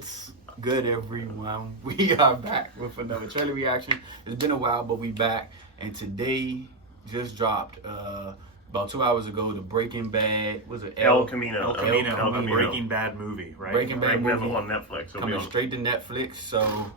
What's good, everyone? We are back with another trailer reaction. It's been a while, but we back. And today just dropped about 2 hours ago the Breaking Bad. Was it El Camino? El Camino, El a Camino. Breaking Bad movie, right? Breaking Bad movie on Netflix. coming straight to Netflix. So,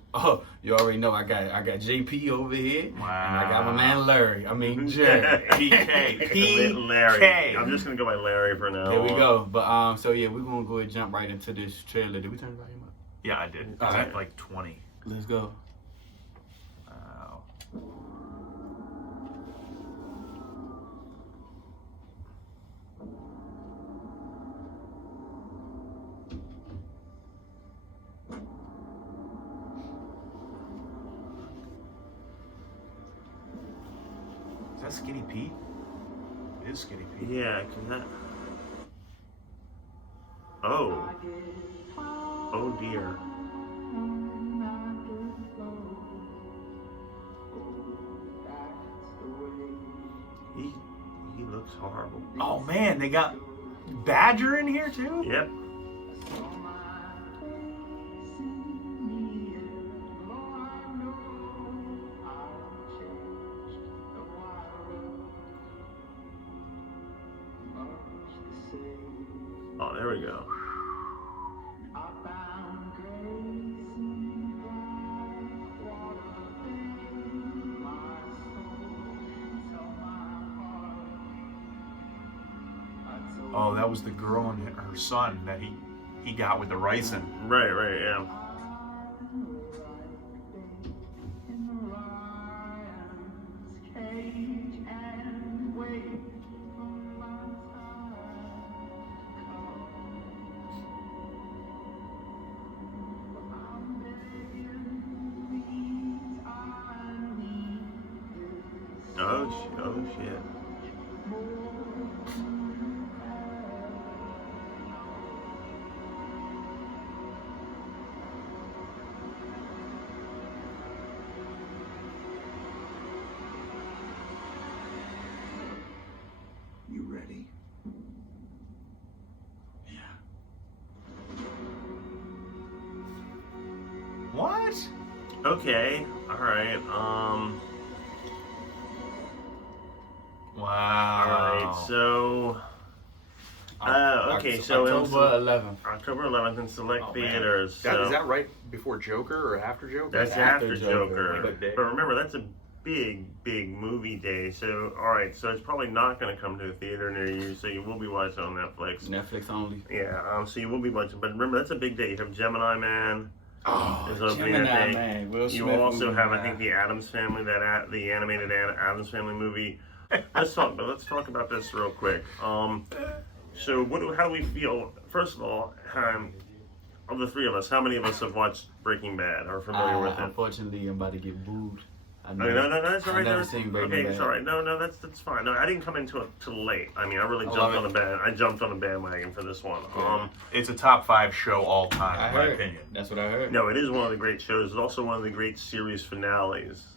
you already know I got JP over here, and I got my man Larry. I mean Jerry. PK. Larry. I'm just gonna go by Larry for now. There we go. But so yeah, we're gonna go ahead and jump right into this trailer. Did we turn the volume up? Yeah, I did. All right. At like 20. Let's go. Wow. Is that Skinny Pete? It is Skinny Pete. Yeah, can that? Oh. Oh dear. He looks horrible. Oh man, they got Badger in here too? Yep. Oh, there we go. Oh, that was the girl and her son that he got with the ricin. Right, yeah. Oh shit. You ready? Yeah. What? Okay. All right. Wow. All right. So. Okay. So October 11th. October 11th in select Oh, man. theaters. Is So that right before Joker or after Joker? that's after after Joker. Joker. Big day. But remember, that's a big movie day. So all right. So it's probably not going to come to a theater near you. So you will be watching on Netflix. Netflix only. Yeah. So you will be watching. But remember, that's a big day. You have Gemini Man. Oh, Is opening Gemini that day. Man. Will You Smith also movie, have, I man. think, the Addams Family, the animated Addams Family movie. Let's talk about this real quick. So how do we feel? First of all, of the three of us, how many of us have watched Breaking Bad or are familiar with it? Unfortunately, I'm about to get booed. No, that's all right. I've never seen Breaking Okay, Bad. it's all right. No, that's fine. No, I didn't come into it till late. I mean, I really jumped on the bandwagon for this one. It's a top 5 show all time, I in my heard. opinion. That's what I heard. No, it is one of the great shows. It's also one of the great series finales.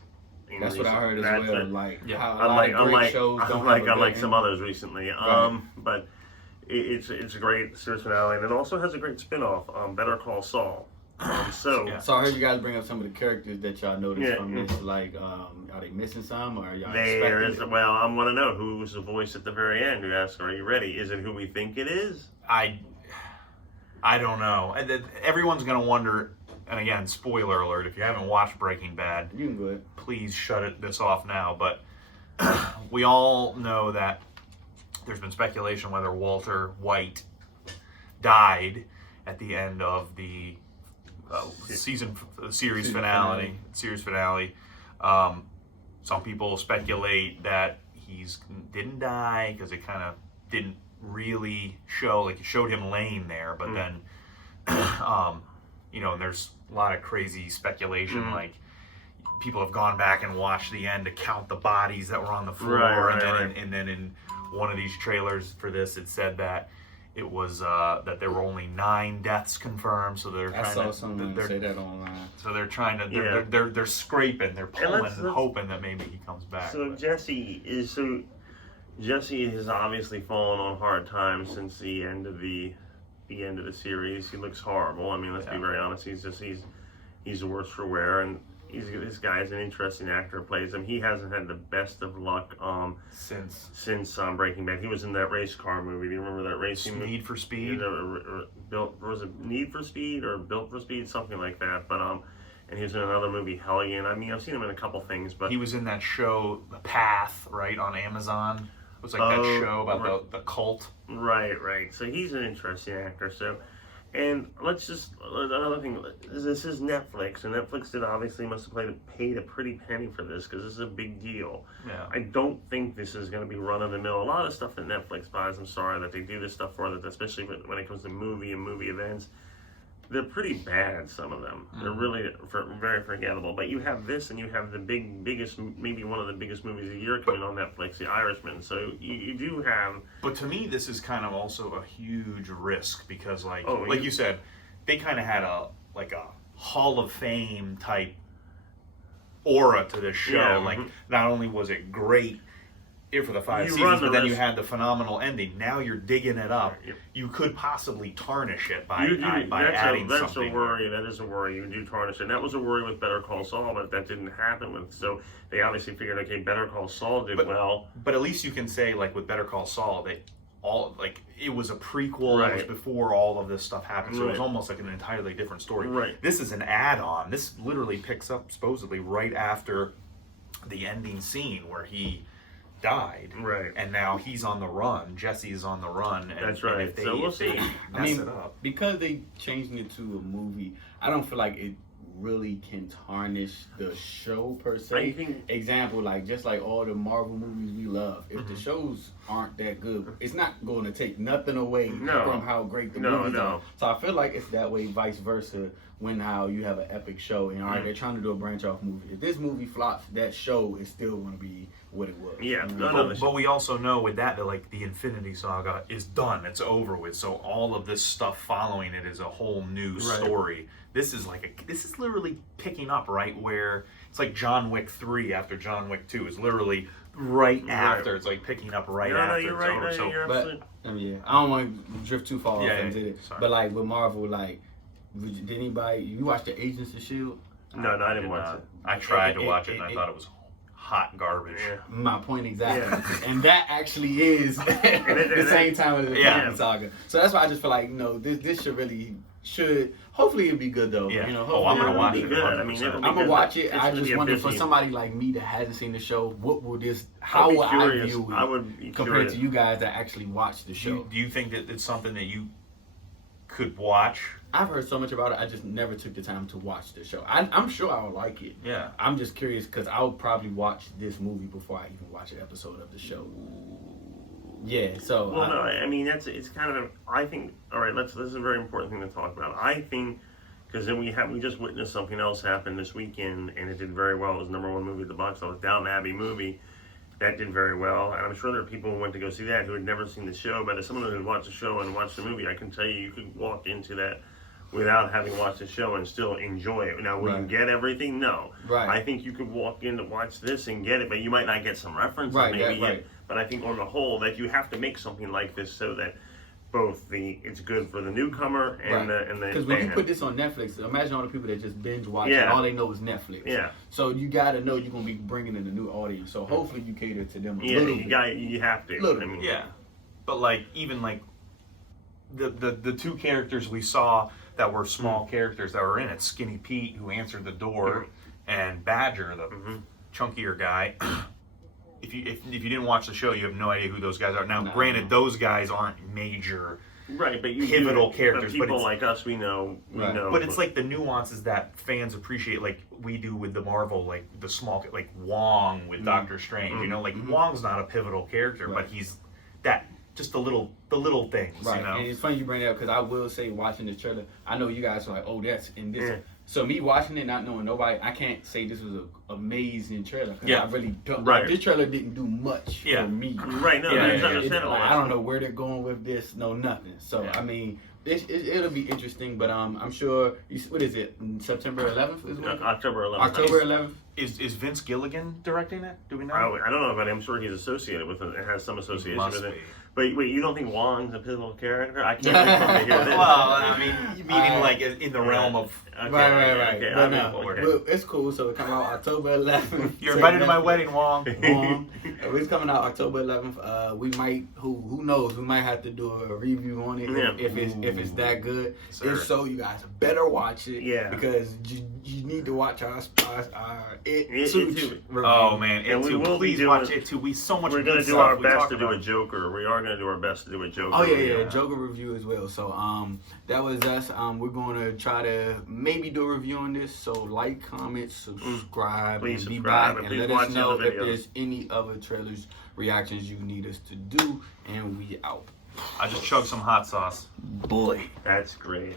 You know, That's what I heard as that's well. it. Like, Yeah. how a lot of great shows don't have a Unlike good some ending. others recently. Right. But it's a great series finale, and it also has a great spin-off, Better Call Saul. So Yeah. So I heard you guys bring up some of the characters that y'all noticed Yeah. from this. Like, are they missing some, or are y'all there expecting is. it? Well, I want to know who was the voice at the very end who asked, "Are you ready?" Is it who we think it is? I don't know. And then everyone's gonna wonder. And again, spoiler alert: if you haven't watched Breaking Bad, You can go ahead. please shut this off now. But we all know that there's been speculation whether Walter White died at the end of the series finale. Some people speculate that he's didn't die because it kind of didn't really show, like it showed him laying there, but then there's a lot of crazy speculation, like people have gone back and watched the end to count the bodies that were on the floor, and then in one of these trailers for this, it said that it was that there were only 9 deaths confirmed. So they're I trying saw to someone say that online. So they're trying to they're scraping, they're pulling, and hoping that maybe he comes back. So Jesse has obviously fallen on hard times since the end of the the end of the series. He looks horrible. I mean, let's be very honest. He's the worse for wear, and this guy is an interesting actor. Plays him. He hasn't had the best of luck since Breaking Bad. He was in that race car movie. Do you remember that racing movie? Need for Speed. Was it Need for Speed or Built for Speed, something like that? But and he was in another movie, Hellion. I mean, I've seen him in a couple things, but he was in that show, The Path, right, on Amazon. It was like that show about the cult. Right. So he's an interesting actor. So, and another thing. This is Netflix, and Netflix must have paid a pretty penny for this, because this is a big deal. Yeah. I don't think this is going to be run of the mill. A lot of stuff that Netflix buys, I'm sorry that they do this stuff for, that especially when it comes to movie events. They're pretty bad, some of them. They're really very forgettable. But you have this, and you have the biggest, maybe one of the biggest movies of the year coming on Netflix, The Irishman. So you do have... But to me, this is kind of also a huge risk, because Oh, you said, they kind of had a Hall of Fame type aura to this show. Yeah, not only was it great for the 5 seasons, but then you had the phenomenal ending. Now you're digging it up. Yep. You could possibly tarnish it by that's adding that's something. A worry. That is a worry. You do tarnish it. And that was a worry with Better Call Saul, but that didn't happen. So they obviously figured, okay, Better Call Saul did well. But at least you can say, with Better Call Saul, it was a prequel. It was before all of this stuff happened, so it was almost like an entirely different story. Right. This is an add-on. This literally picks up supposedly right after the ending scene where he died, right? And now he's on the run. Jesse's on the run. And, that's right. And So we'll see. Mess it up. Because they changed it to a movie, I don't feel like it really can tarnish the show per se. Example, just like all the Marvel movies we love, if the shows aren't that good, it's not going to take nothing away from how great the movies are. So I feel like it's that way, vice versa. When how you have an epic show, and they're trying to do a branch off movie. If this movie flops, that show is still going to be what it was. Yeah, but we also know with that the Infinity Saga is done. It's over with. So all of this stuff following it is a whole new story. This is this is literally picking up right where it's like John Wick 3 after John Wick 2 is literally right after. It's picking up right after. No, you're right. So, I don't want to drift too far off into it. Sorry. But with Marvel, did anybody, you watch the Agents of S.H.I.E.L.D.? No, I didn't watch it. I tried to watch it, and I thought it was hot garbage. Yeah. My point exactly. And that actually is the same time as the Infinity Saga. So that's why I just feel like, this should hopefully it'll be good though. Yeah. I'm gonna watch it. Good. I mean, I'm gonna watch it. I just wonder for somebody like me that hasn't seen the show, how will I view it compared to you guys that actually watch the show? Do you think that it's something that you could watch? I've heard so much about it. I just never took the time to watch the show. I'm sure I would like it. Yeah. I'm just curious because I'll probably watch this movie before I even watch an episode of the show. Yeah. So. Well, I mean it's kind of I think. All right. This is a very important thing to talk about. I think because then we just witnessed something else happen this weekend, and it did very well. It was #1 movie at the box office, Downton Abbey movie. That did very well, and I'm sure there are people who went to go see that who had never seen the show. But as someone who had watched the show and watched the movie, I can tell you could walk into that without having watched the show and still enjoy it. Now, will you get everything? No. Right. I think you could walk in to watch this and get it, but you might not get some references. But I think on the whole that you have to make something like this so that both it's good for the newcomer and the because when you put this on Netflix, imagine all the people that just binge watch it. All they know is Netflix. Yeah. So you got to know you're gonna be bringing in a new audience. So hopefully you cater to them. You have to. But even the two characters we saw that were small characters that were in it, Skinny Pete who answered the door, and Badger, the chunkier guy. If you didn't watch the show, you have no idea who those guys are. Now, granted, those guys aren't major, but pivotal characters. But people like us, we know. But it's like the nuances that fans appreciate, like we do with the Marvel, like the small, like Wong with Doctor Strange. Wong's not a pivotal character, but he's that. Just the little things, right? And it's funny you bring that up because I will say, watching the trailer, I know you guys are like, "Oh, that's in this." Yeah. So me watching it, not knowing nobody, I can't say this was an amazing trailer because I really don't. This trailer didn't do much for me. Right? No, it's understandable. I don't know where they're going with this. No, nothing. So I mean, it'll be interesting. But I'm sure. What is it? September 11th? October 11th. October 11th. Is Vince Gilligan directing it? Do we know? I don't know about him. I'm sure he's associated with it. It has some association with it. Wait, you don't think Wong's a pivotal character? I can't wait to hear this. Well, I mean, meaning like in the realm of. Okay, Right. Okay, But I mean, no, okay. well, it's cool. So it come out October 11th. You're invited to my wedding, Wong. It's coming out October 11th. We might, who knows? We might have to do a review on it if it's that good. Sir. If so, you guys better watch it. Yeah. Because you need to watch our It Too too. review. Oh man, And it we too. will be Please doing- watch it too. We so much. We're gonna good do stuff our we best talk to do about. a Joker. We are gonna do our best to do a Joker. Oh yeah, review. Joker review as well. So that was us. We're gonna try to maybe do a review on this. So like, comment, subscribe, Please and be subscribe, back and and please let watch us the know other if videos. there's any other trailers, reactions you need us to do, and we out. I just chugged some hot sauce. Boy. That's great.